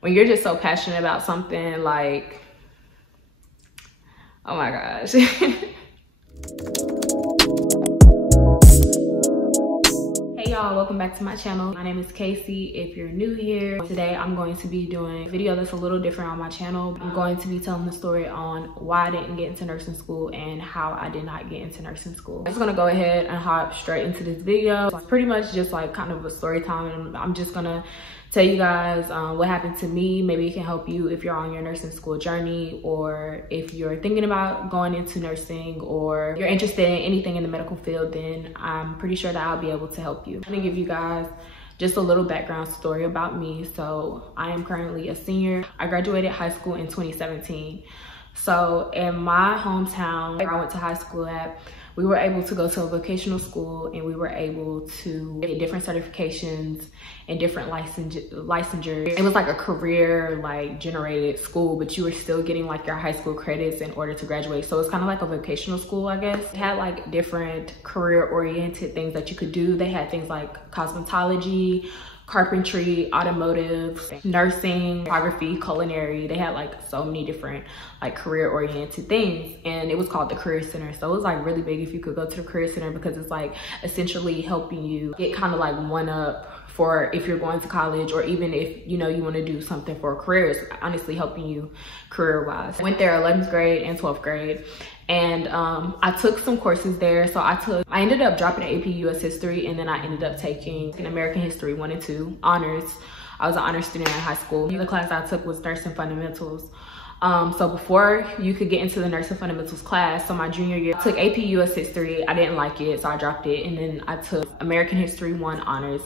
when you're just so passionate about something, like, oh my gosh. Hey y'all, welcome back to my channel. My name is Casey. If you're new here, today I'm going to be doing a video that's a little different on my channel. I'm going to be telling the story on why I didn't get into nursing school and how I did not get into nursing school. I'm just gonna go ahead and hop straight into this video. It's pretty much just like kind of a story time, and I'm just gonna tell you guys what happened to me. Maybe it can help you if you're on your nursing school journey, or if you're thinking about going into nursing, or you're interested in anything in the medical field, then I'm pretty sure that I'll be able to help you. I'm gonna give you guys just a little background story about me. So I am currently a senior. I graduated high school in 2017. So in my hometown where I went to high school at, we were able to go to a vocational school, and we were able to get different certifications and different licensures. It was like a career generated school, but you were still getting like your high school credits in order to graduate. So it's kind of like a vocational school, I guess. It had like different career oriented things that you could do. They had things like cosmetology, carpentry, automotive, nursing, photography, culinary. They had like so many different like career oriented things, and it was called the Career Center. So it was like really big if you could go to the Career Center, because it's like essentially helping you get kind of like one up for if you're going to college, or even if you want to do something for a career. It's honestly helping you career wise. I went there 11th grade and 12th grade, and I took some courses there. So I ended up dropping AP US History, and then I ended up taking American History 1 and 2 honors. I was an honor student in high school. The class I took was Nursing Fundamentals. So before you could get into the Nursing Fundamentals class, so my junior year, I took AP US History. I didn't like it, so I dropped it, and then I took American History 1 honors.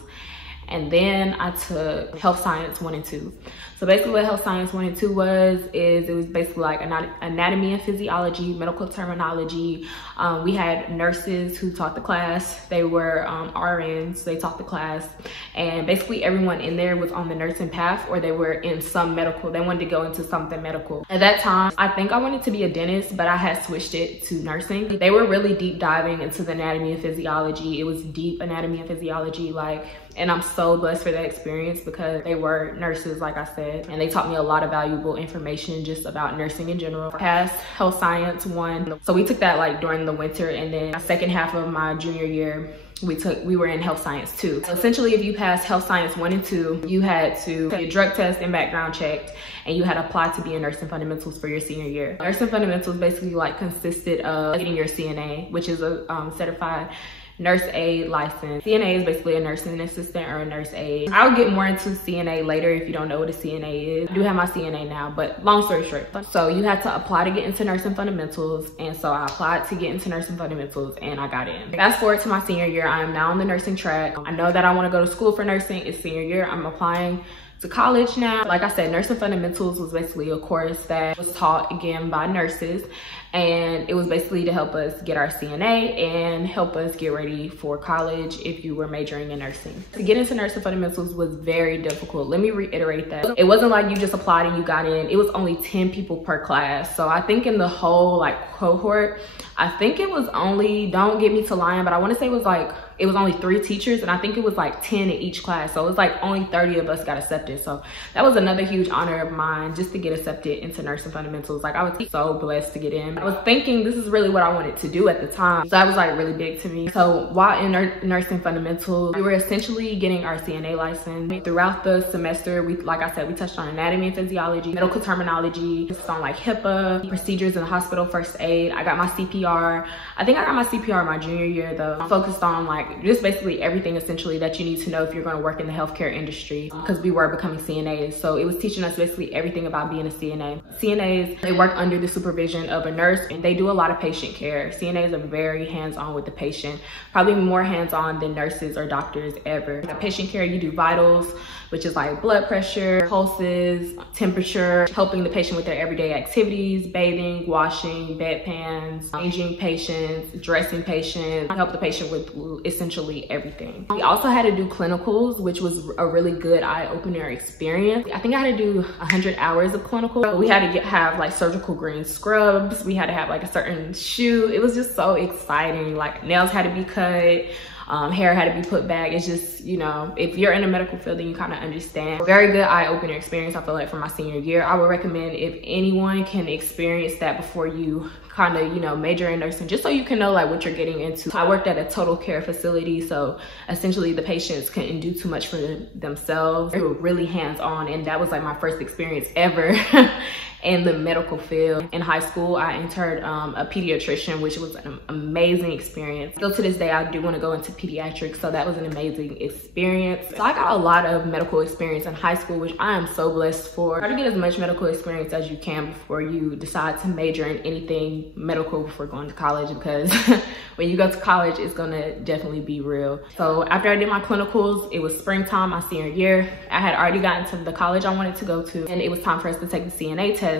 And then I took Health Science 1 and 2. So basically what Health Science 1 and 2 was, it was basically like anatomy and physiology, medical terminology. We had nurses who taught the class. They were RNs, they taught the class. And basically everyone in there was on the nursing path, or they were in some medical. They wanted to go into something medical. At that time, I think I wanted to be a dentist, but I had switched it to nursing. They were really deep diving into the anatomy and physiology. It was deep anatomy and physiology, and I'm so blessed for that experience, because they were nurses, like I said, and they taught me a lot of valuable information just about nursing in general. I passed Health Science 1. So we took that like during the winter, and then the second half of my junior year, we were in Health Science 2. So essentially, if you passed Health Science 1 and 2, you had to get drug test and background checked, and you had applied to be in Nursing Fundamentals for your senior year. Nursing Fundamentals basically consisted of getting your CNA, which is a certified nurse aide license. CNA is basically a nursing assistant or a nurse aide. I'll get more into CNA later if you don't know what a CNA is. I do have my CNA now, but long story short. So you had to apply to get into Nursing Fundamentals, and so I applied to get into Nursing Fundamentals, and I got in. Fast forward to my senior year, I am now on the nursing track. I know that I want to go to school for nursing. It's senior year. I'm applying to college now. Like I said, Nursing Fundamentals was basically a course that was taught again by nurses, and it was basically to help us get our CNA and help us get ready for college if you were majoring in nursing. To get into Nursing Fundamentals was very difficult. Let me reiterate that. It wasn't like you just applied and you got in. It was only 10 people per class. So I think in the whole cohort, I think it was only, don't get me to lying, but I want to say it was only 3 teachers, and I think it was 10 in each class. So it was only 30 of us got accepted. So that was another huge honor of mine, just to get accepted into Nursing Fundamentals. I was so blessed to get in. I was thinking this is really what I wanted to do at the time. So that was really big to me. So while in Nursing Fundamentals, we were essentially getting our CNA license. Throughout the semester, like I said, we touched on anatomy and physiology, medical terminology, on HIPAA, procedures in the hospital, first aid. I got my CPR. I think I got my CPR my junior year though. I focused on just basically everything essentially that you need to know if you're going to work in the healthcare industry, because we were becoming CNAs. So it was teaching us basically everything about being a CNA. CNAs, they work under the supervision of a nurse, and they do a lot of patient care. CNAs are very hands-on with the patient, probably more hands-on than nurses or doctors ever. The patient care, you do vitals, which is blood pressure, pulses, temperature, helping the patient with their everyday activities, bathing, washing, bedpans, changing patients, dressing patients, help the patient with essentially everything. We also had to do clinicals, which was a really good eye-opener experience. I think I had to do 100 hours of clinical. We had to have surgical green scrubs. We had to have a certain shoe. It was just so exciting. Nails had to be cut. hair had to be put back. It's just, you know, if you're in the medical field, then you kind of understand. Very good eye-opener experience, I feel like, for my senior year. I would recommend if anyone can experience that before you kind of, you know, major in nursing, just so you can know like what you're getting into. I worked at a total care facility, so essentially the patients couldn't do too much for themselves. They were really hands-on, and that was like my first experience ever in the medical field. In high school, I interned a pediatrician, which was an amazing experience. Still to this day, I do want to go into pediatrics, so that was an amazing experience. So I got a lot of medical experience in high school, which I am so blessed for. Try to get as much medical experience as you can before you decide to major in anything medical before going to college, because when you go to college, it's gonna definitely be real. So after I did my clinicals, it was springtime, my senior year. I had already gotten to the college I wanted to go to, and it was time for us to take the CNA test.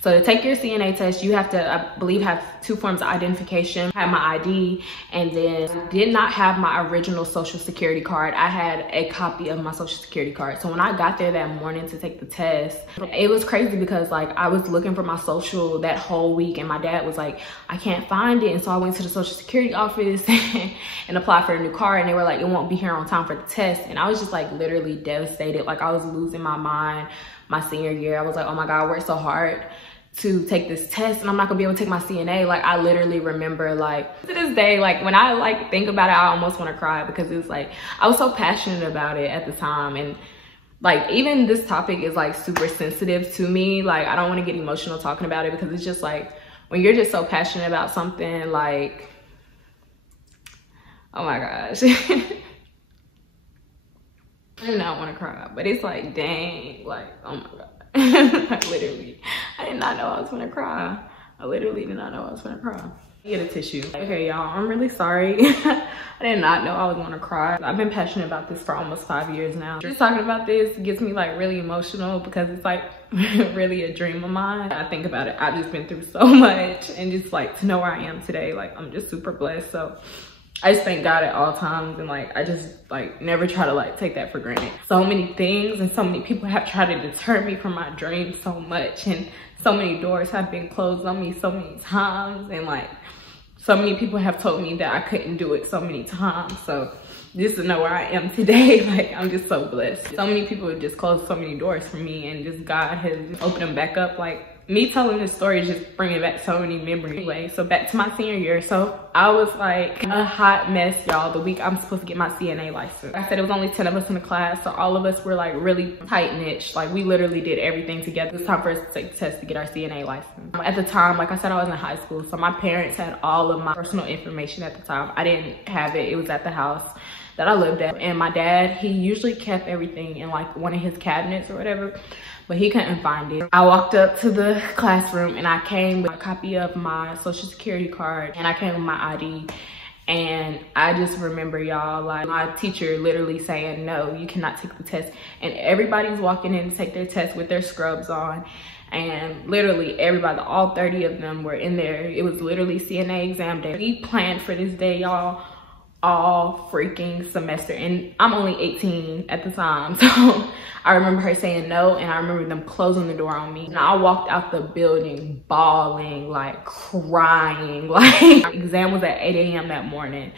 So to take your CNA test, you have to, I believe, have 2 forms of identification. I had my ID, and then I did not have my original social security card. I had a copy of my social security card. So when I got there that morning to take the test, it was crazy because like I was looking for my social that whole week, and my dad was like, I can't find it. And so I went to the social security office and applied for a new card, and they were like, it won't be here on time for the test. And I was just like literally devastated. Like I was losing my mind my senior year. I was like, oh my God, I worked so hard to take this test and I'm not gonna be able to take my CNA. Like I literally remember, like to this day, like when I like think about it, I almost want to cry, because it's like I was so passionate about it at the time. And like even this topic is like super sensitive to me. Like I don't want to get emotional talking about it, because it's just like when you're just so passionate about something, like, oh my gosh. I do not want to cry, but it's like, dang, like, oh my God. Like literally, I did not know I was gonna cry. I literally did not know I was gonna cry. Get a tissue. Okay, y'all, I'm really sorry. I did not know I was gonna cry. I've been passionate about this for almost 5 years now. Just talking about this gets me like really emotional, because it's like really a dream of mine. I think about it, I've just been through so much, and just like to know where I am today, like I'm just super blessed. So I just thank God at all times, and like I just like never try to like take that for granted. So many things and so many people have tried to deter me from my dreams so much, and so many doors have been closed on me so many times, and like so many people have told me that I couldn't do it so many times. So just to know where I am today, like I'm just so blessed. So many people have just closed so many doors for me, and just God has opened them back up. Like me telling this story is just bringing back so many memories. Anyway, so back to my senior year. So I was like a hot mess, y'all, the week I'm supposed to get my CNA license. I said it was only 10 of us in the class, so all of us were like really tight-knit. Like we literally did everything together. It was time for us to take the test to get our CNA license. At the time, like I said, I was in high school, so my parents had all of my personal information at the time. I didn't have it. It was at the house that I lived at. And my dad, he usually kept everything in like one of his cabinets or whatever, but he couldn't find it. I walked up to the classroom and I came with a copy of my social security card, and I came with my ID. And I just remember, y'all, like my teacher literally saying, no, you cannot take the test. And everybody's walking in to take their test with their scrubs on. And literally everybody, all 30 of them were in there. It was literally CNA exam day. We planned for this day, y'all, all freaking semester, and I'm only 18 at the time. So I remember her saying no, and I remember them closing the door on me, and I walked out the building bawling, like crying. Like exam was at 8 a.m. that morning,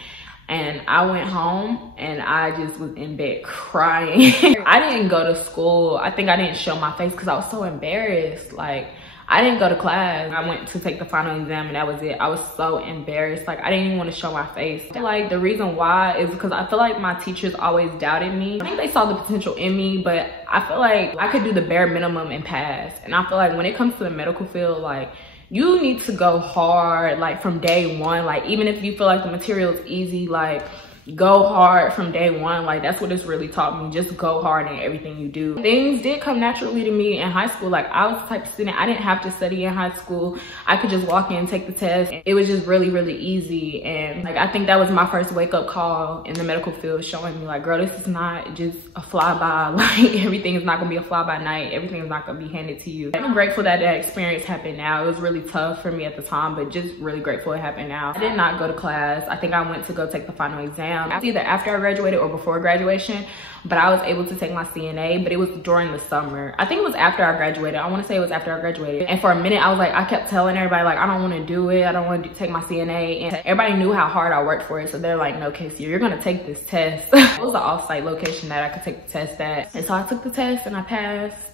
and I went home and I just was in bed crying. I didn't go to school. I think I didn't show my face because I was so embarrassed. Like I didn't go to class. I went to take the final exam and that was it. I was so embarrassed. Like I didn't even want to show my face. I feel like the reason why is because I feel like my teachers always doubted me. I think they saw the potential in me, but I feel like I could do the bare minimum and pass. And I feel like when it comes to the medical field, like you need to go hard, like from day one. Like even if you feel like the material is easy, like go hard from day one. Like that's what it's really taught me. Just go hard in everything you do. Things did come naturally to me in high school. Like I was the type of student, I didn't have to study in high school. I could just walk in and take the test. It was just really, really easy. And like I think that was my first wake up call in the medical field, showing me like, girl, this is not just a flyby. Like everything is not gonna be a fly by night. Everything is not gonna be handed to you. I'm grateful that that experience happened now. It was really tough for me at the time, but just really grateful it happened now. I did not go to class. I think I went to go take the final exam. exam. Either after I graduated or before graduation, but I was able to take my CNA, but it was during the summer. I think it was after I graduated. I want to say it was after I graduated. And for a minute, I was like, I kept telling everybody like, I don't want to do it. I don't want to take my CNA. And everybody knew how hard I worked for it. So they're like, no, Casey, you're going to take this test. It was an off-site location that I could take the test at. And so I took the test and I passed.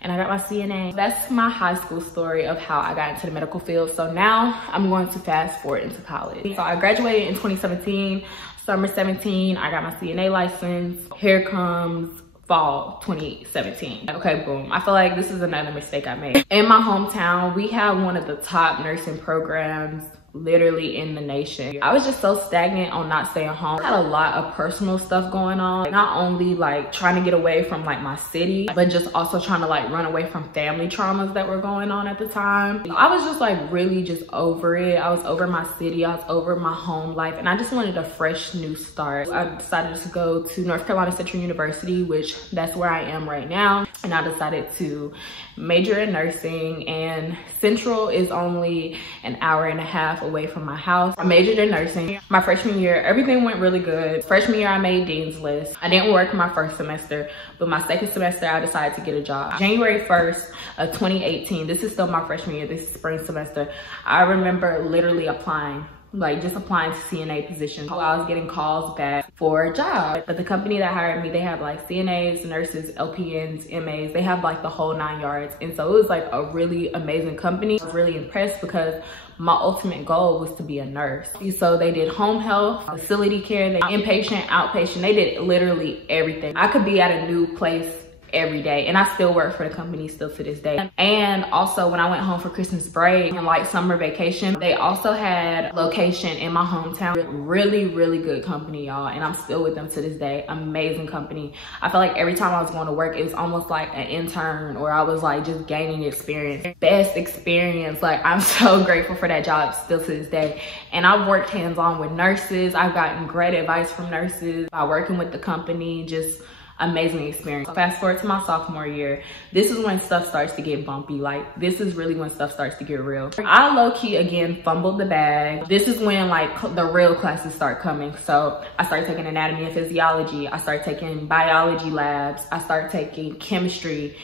And I got my CNA. That's my high school story of how I got into the medical field. So now I'm going to fast forward into college. So I graduated in 2017, summer 17, I got my CNA license. Here comes fall 2017. Okay, boom. I feel like this is another mistake I made. In my hometown, we have one of the top nursing programs literally in the nation. I was just so stagnant on not staying home. I had a lot of personal stuff going on, not only like trying to get away from like my city, but just also trying to like run away from family traumas that were going on at the time. I was just like really just over it. I was over my city, I was over my home life, and I just wanted a fresh new start. I decided to go to North Carolina Central University, which that's where I am right now, and I decided to major in nursing, and Central is only an hour and a half away from my house. I majored in nursing. My freshman year, everything went really good. Freshman year, I made Dean's List. I didn't work my first semester, but my second semester, I decided to get a job. January 1st of 2018, this is still my freshman year, this is spring semester. I remember literally applying. Like just applying to CNA positions. So I was getting calls back for a job. But the company that hired me, they have like CNAs, nurses, LPNs, MAs. They have like the whole 9 yards. And so it was like a really amazing company. I was really impressed because my ultimate goal was to be a nurse. So they did home health, facility care, they inpatient, outpatient. They did literally everything. I could be at a new place every day, and I still work for the company still to this day. And also when I went home for Christmas break and like summer vacation, they also had location in my hometown. Really good company, y'all, and I'm still with them to this day. Amazing company. I felt like every time I was going to work, it was almost like an intern, or I was like just gaining experience. Best experience. Like I'm so grateful for that job still to this day. And I've worked hands-on with nurses. I've gotten great advice from nurses by working with the company. Just amazing experience. Fast forward to my sophomore year, this is when stuff starts to get bumpy. Like this is really when stuff starts to get real. I low-key again fumbled the bag. This is when like the real classes start coming. So I started taking anatomy and physiology. I started taking biology labs. I started taking chemistry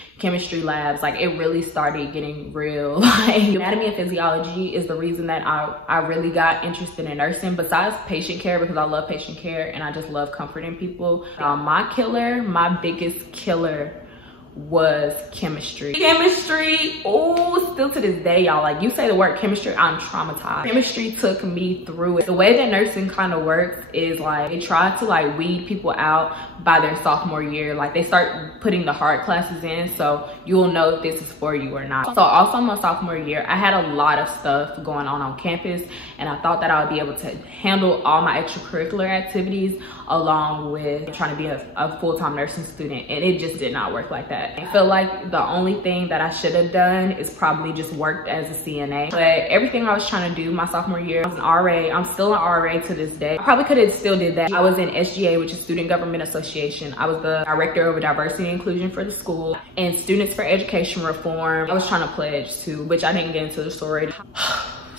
labs. Like it really started getting real. Like anatomy and physiology is the reason that I really got interested in nursing, besides patient care, because I love patient care and I just love comforting people. My biggest killer was chemistry. Oh, still to this day, y'all, like you say the word chemistry, I'm traumatized. Chemistry took me through it. The way that nursing kind of works is like they try to like weed people out by their sophomore year. Like they start putting the hard classes in, so you'll know if this is for you or not. So also my sophomore year, I had a lot of stuff going on campus, and I thought that I would be able to handle all my extracurricular activities along with trying to be a full-time nursing student, and it just did not work like that. I feel like the only thing that I should have done is probably just worked as a CNA. But everything I was trying to do my sophomore year, I was an RA. I'm still an RA to this day. I probably could have still did that. I was in SGA, which is Student Government Association. I was the director over diversity and inclusion for the school, and Students for Education Reform. I was trying to pledge to, which I didn't get into the story.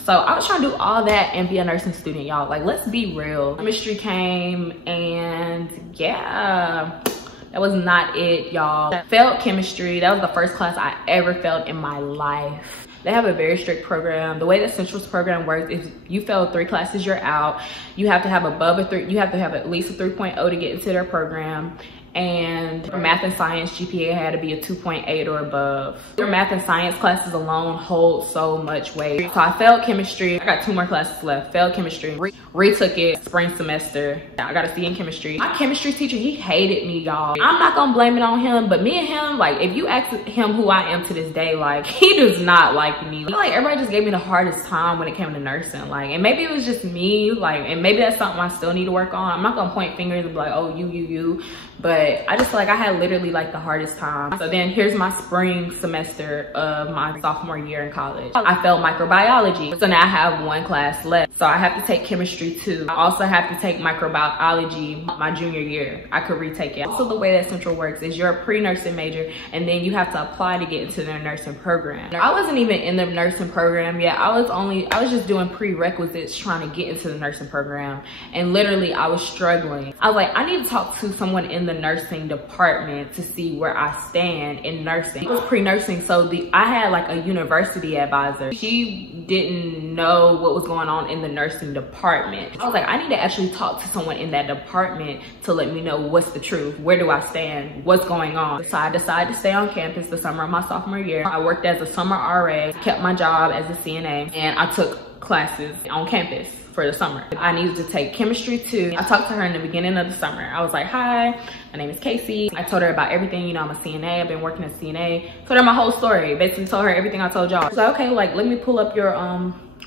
So I was trying to do all that and be a nursing student, y'all. Like, let's be real. Chemistry came, and yeah, that was not it, y'all. I failed chemistry. That was the first class I ever failed in my life. They have a very strict program. The way that Central's program works is you fail 3 classes, you're out. You have to have above a 3, you have to have at least a 3.0 to get into their program. And for math and science, GPA had to be a 2.8 or above. Your math and science classes alone hold so much weight. So I failed chemistry. I got 2 more classes left. Failed chemistry. Retook it spring semester. I got a C in chemistry. My chemistry teacher, he hated me, y'all. I'm not gonna blame it on him, but me and him, like, if you ask him who I am to this day, like, he does not like me. I feel like everybody just gave me the hardest time when it came to nursing. Like, and maybe it was just me, like, and maybe that's something I still need to work on. I'm not gonna point fingers and be like, oh, you. But but I just feel like I had literally like the hardest time. So then here's my spring semester of my sophomore year in college. I failed microbiology. So now I have one class left. So I have to take chemistry too. I also have to take microbiology my junior year. I could retake it. So the way that Central works is you're a pre-nursing major and then you have to apply to get into their nursing program. I wasn't even in the nursing program yet. I was just doing prerequisites trying to get into the nursing program. And literally I was struggling. I was like, I need to talk to someone in the nursing department to see where I stand in nursing. It was pre-nursing, so I had like a university advisor. She didn't know what was going on in the nursing department. I was like, I need to actually talk to someone in that department to let me know what's the truth, where do I stand, what's going on. So I decided to stay on campus the summer of my sophomore year. I worked as a summer RA, kept my job as a CNA, and I took classes on campus for the summer. I needed to take chemistry too. I talked to her in the beginning of the summer. I was like, hi, my name is Casey. I told her about everything. You know, I'm a CNA. I've been working as CNA. Told her my whole story. Basically told her everything I told y'all. I was like, okay, like let me pull up your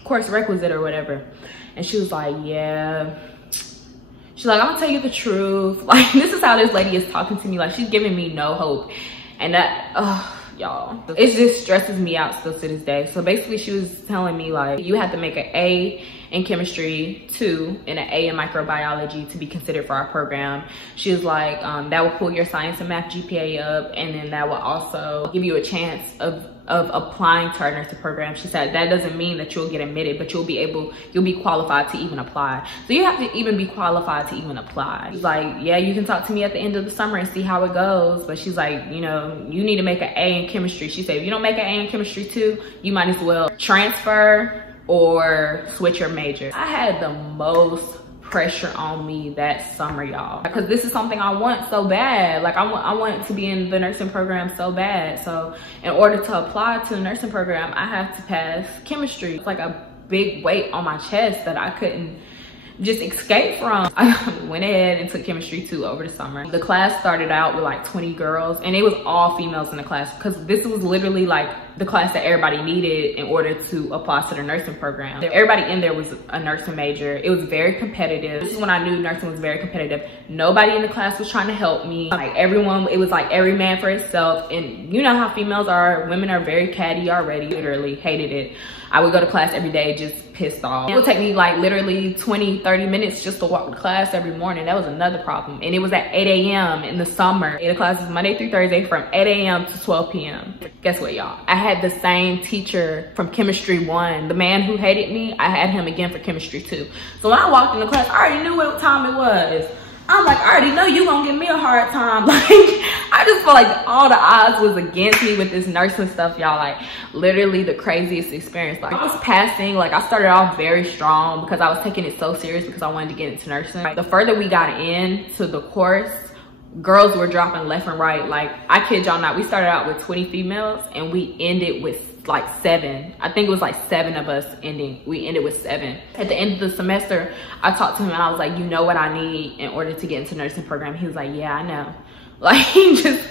course requisite or whatever. And she was like, yeah. She's like, I'm gonna tell you the truth. Like, this is how this lady is talking to me. Like, she's giving me no hope. And that, y'all, it just stresses me out still to this day. So basically she was telling me like, you have to make an A in chemistry 2 and an A in microbiology to be considered for our program. She was like, that will pull your science and math GPA up, and then that will also give you a chance of applying to our nursing program. She said that doesn't mean that you'll get admitted, but you'll be qualified to even apply. So you have to even be qualified to even apply. She's like, yeah, you can talk to me at the end of the summer and see how it goes. But she's like, you know, you need to make an A in chemistry. She said, if you don't make an A in chemistry 2, you might as well transfer or switch your major. I had the most pressure on me that summer, y'all, because this is something I want so bad. Like I want to be in the nursing program so bad. So in order to apply to the nursing program, I have to pass chemistry. It's like a big weight on my chest that I couldn't just escape from. I went ahead and took chemistry 2 over the summer. The class started out with like 20 girls, and it was all females in the class because this was literally like the class that everybody needed in order to apply to the nursing program. Everybody in there was a nursing major. It was very competitive. This is when I knew nursing was very competitive. Nobody in the class was trying to help me. Like everyone, it was like every man for himself. And you know how females are. Women are very catty already. Literally hated it. I would go to class every day just pissed off. It would take me like literally 20-30 minutes just to walk to class every morning. That was another problem. And it was at 8 a.m. in the summer. The class was Monday through Thursday from 8 a.m. to 12 p.m. Guess what, y'all? I had the same teacher from chemistry 1. The man who hated me, I had him again for chemistry 2. So when I walked into class, I already knew what time it was. I'm like, I already know you gonna give me a hard time. Like, I just felt like all the odds was against me with this nursing stuff, y'all. Like, literally the craziest experience. Like, I was passing. Like, I started off very strong because I was taking it so serious because I wanted to get into nursing. Like, the further we got into the course, girls were dropping left and right. Like, I kid y'all not, we started out with 20 females and we ended with like 7. I think it was like 7 of us ending. We ended with 7. At the end of the semester, I talked to him and I was like, you know what I need in order to get into nursing program? He was like, yeah, I know. Like, he just,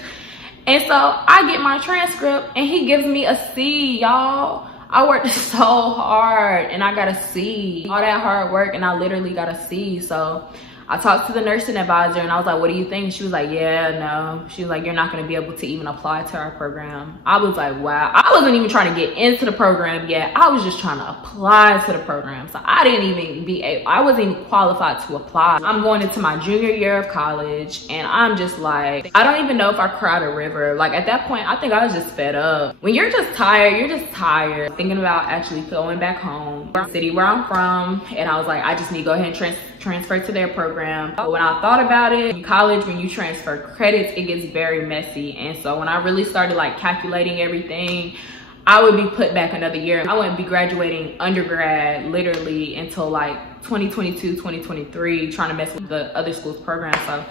and so I get my transcript and he gives me a C, y'all. I worked so hard and I got a C. All that hard work and I literally got a C. So I talked to the nursing advisor and I was like, what do you think? She was like, yeah, no. She was like, you're not gonna be able to even apply to our program. I was like, wow. I wasn't even trying to get into the program yet. I was just trying to apply to the program. So I didn't even I wasn't even qualified to apply. I'm going into my junior year of college and I'm just like, I don't even know if I cried a river. Like at that point, I think I was just fed up. When you're just tired, you're just tired. Thinking about actually going back home, the city where I'm from. And I was like, I just need to go ahead and transfer to their program. But when I thought about it, in college, when you transfer credits, it gets very messy. And so when I really started like calculating everything, I would be put back another year. I wouldn't be graduating undergrad literally until like 2022, 2023, trying to mess with the other school's program. So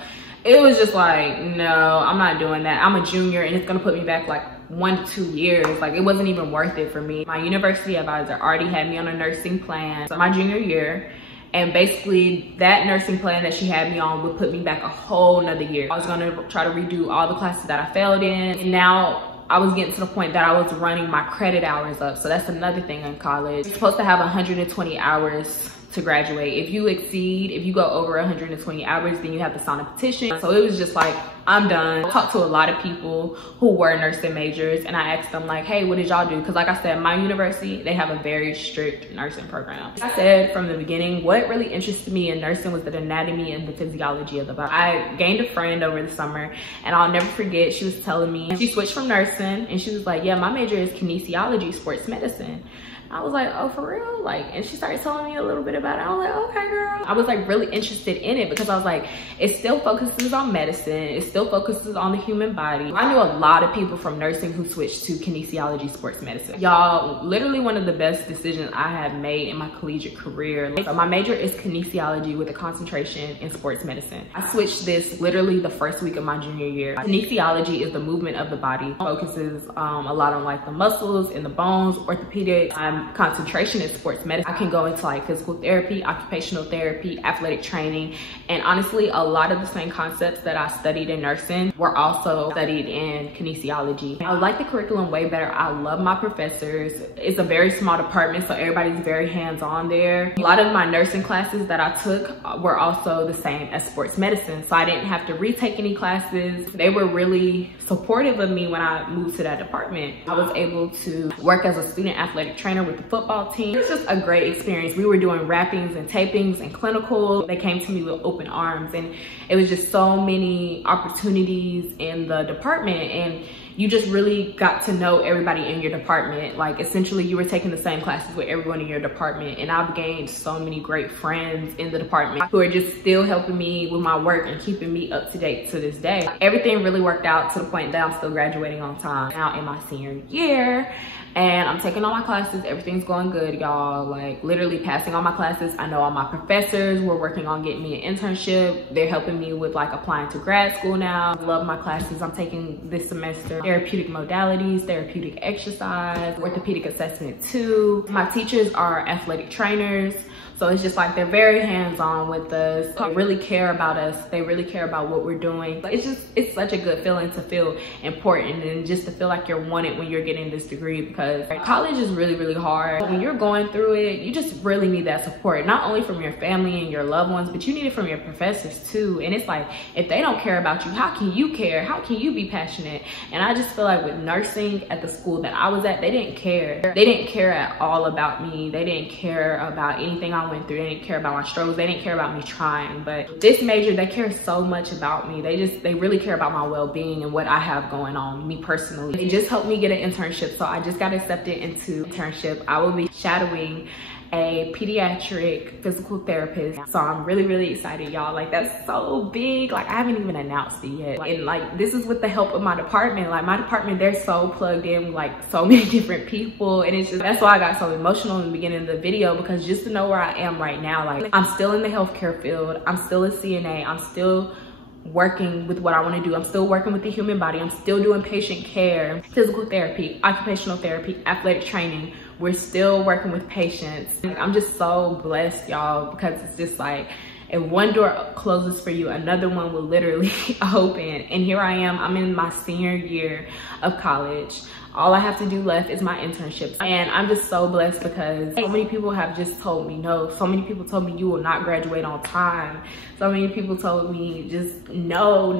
it was just like, no, I'm not doing that. I'm a junior and it's gonna put me back like 1 to 2 years. Like it wasn't even worth it for me. My university advisor already had me on a nursing plan. So my junior year, and basically that nursing plan that she had me on would put me back a whole nother year. I was gonna try to redo all the classes that I failed in. And now I was getting to the point that I was running my credit hours up. So that's another thing in college. You're supposed to have 120 hours to graduate. If you exceed, if you go over 120 hours, then you have to sign a petition. So it was just like, I'm done. I talked to a lot of people who were nursing majors, and I asked them like, hey, what did y'all do? Because like I said, my university, they have a very strict nursing program. I said from the beginning, what really interested me in nursing was the anatomy and the physiology of the body. I gained a friend over the summer, and I'll never forget, she was telling me, she switched from nursing, and she was like, yeah, my major is kinesiology, sports medicine. I was like, oh, for real? Like, and she started telling me a little bit about it. I was like, okay, girl. I was like really interested in it because I was like, it still focuses on medicine. It still focuses on the human body. I knew a lot of people from nursing who switched to kinesiology, sports medicine. Y'all, literally one of the best decisions I have made in my collegiate career. So my major is kinesiology with a concentration in sports medicine. I switched this literally the first week of my junior year. Kinesiology is the movement of the body. It focuses a lot on like the muscles and the bones, orthopedics. Concentration in sports medicine. I can go into like physical therapy, occupational therapy, athletic training, and honestly a lot of the same concepts that I studied in nursing were also studied in kinesiology. I like the curriculum way better. I love my professors. It's a very small department, so everybody's very hands-on there. A lot of my nursing classes that I took were also the same as sports medicine, so I didn't have to retake any classes. They were really supportive of me when I moved to that department. I was able to work as a student athletic trainer with the football team. It was just a great experience. We were doing wrappings and tapings and clinical. They came to me with open arms, and it was just so many opportunities in the department, and you just really got to know everybody in your department. Like essentially you were taking the same classes with everyone in your department, and I've gained so many great friends in the department who are just still helping me with my work and keeping me up to date to this day. Everything really worked out to the point that I'm still graduating on time now in my senior year, and I'm taking all my classes. Everything's going good, y'all. Like literally passing all my classes. I know all my professors. We're working on getting me an internship. They're helping me with like applying to grad school now. I love my classes I'm taking this semester. Therapeutic modalities, therapeutic exercise, orthopedic assessment too. My teachers are athletic trainers. So it's just like they're very hands-on with us. They really care about us. They really care about what we're doing. It's such a good feeling to feel important and just to feel like you're wanted when you're getting this degree, because college is really, really hard. When you're going through it, you just really need that support, not only from your family and your loved ones, but you need it from your professors too. And it's like, if they don't care about you, how can you care? How can you be passionate? And I just feel like with nursing at the school that I was at, they didn't care. They didn't care at all about me. They didn't care about anything I went through. They didn't care about my struggles. They didn't care about me trying. But this major, they care so much about me. They really care about my well-being and what I have going on, me personally. They just helped me get an internship. So I just got accepted into internship. I will be shadowing a pediatric physical therapist. So I'm really, really excited, y'all. Like that's so big. Like I haven't even announced it yet. And like this is with the help of my department. Like my department, they're so plugged in with like so many different people. And it's just, that's why I got so emotional in the beginning of the video, because just to know where I am right now, like I'm still in the healthcare field. I'm still a CNA. I'm still working with what I want to do. I'm still working with the human body. I'm still doing patient care, physical therapy, occupational therapy, athletic training. We're still working with patients. I'm just so blessed, y'all, because it's just like, if one door closes for you, another one will literally open. And here I am, I'm in my senior year of college. All I have to do left is my internship. And I'm just so blessed because so many people have just told me no. So many people told me you will not graduate on time. So many people told me just no,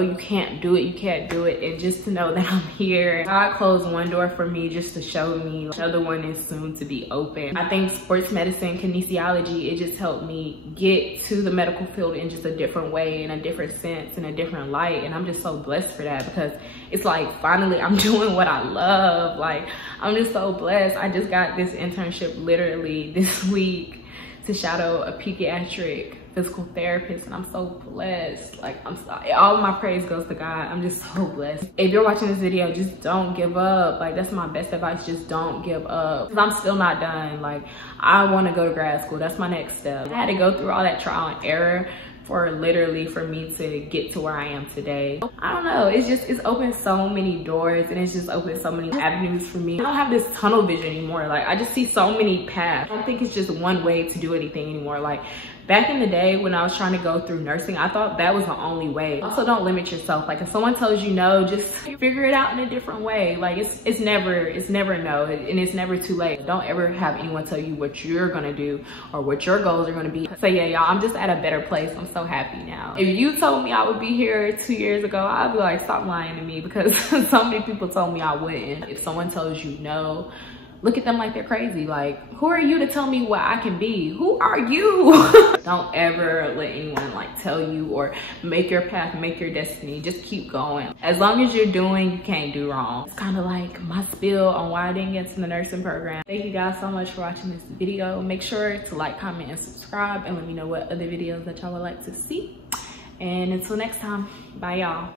you can't do it, you can't do it. And just to know that I'm here. God closed one door for me just to show me another one is soon to be open. I think sports medicine, kinesiology, it just helped me get to the medical field in just a different way, in a different sense, in a different light. And I'm just so blessed for that, because it's like finally I'm doing what I love. Like I'm just so blessed. I just got this internship literally this week to shadow a pediatric physical therapist, and I'm so blessed. Like I'm sorry, all my praise goes to God. I'm just so blessed. If you're watching this video, just don't give up. Like that's my best advice. Just don't give up, because I'm still not done. Like I want to go to grad school. That's my next step. I had to go through all that trial and error for me to get to where I am today. I don't know, it's opened so many doors, and it's just opened so many avenues for me. I don't have this tunnel vision anymore. Like I just see so many paths. I don't think it's just one way to do anything anymore. Like Back in the day when I was trying to go through nursing, I thought that was the only way. Also, don't limit yourself. Like if someone tells you no, just figure it out in a different way. Like it's never no, and it's never too late. Don't ever have anyone tell you what you're gonna do or what your goals are gonna be. So yeah, y'all, I'm just at a better place. I'm so happy now. If you told me I would be here 2 years ago, I'd be like, stop lying to me, because so many people told me I wouldn't. If someone tells you no, look at them like they're crazy. Like, who are you to tell me what I can be? Who are you? Don't ever let anyone like tell you or make your path, make your destiny. Just keep going. As long as you're doing, you can't do wrong. It's kind of like my spiel on why I didn't get into the nursing program. Thank you guys so much for watching this video. Make sure to like, comment, and subscribe, and let me know what other videos that y'all would like to see. And until next time, bye y'all.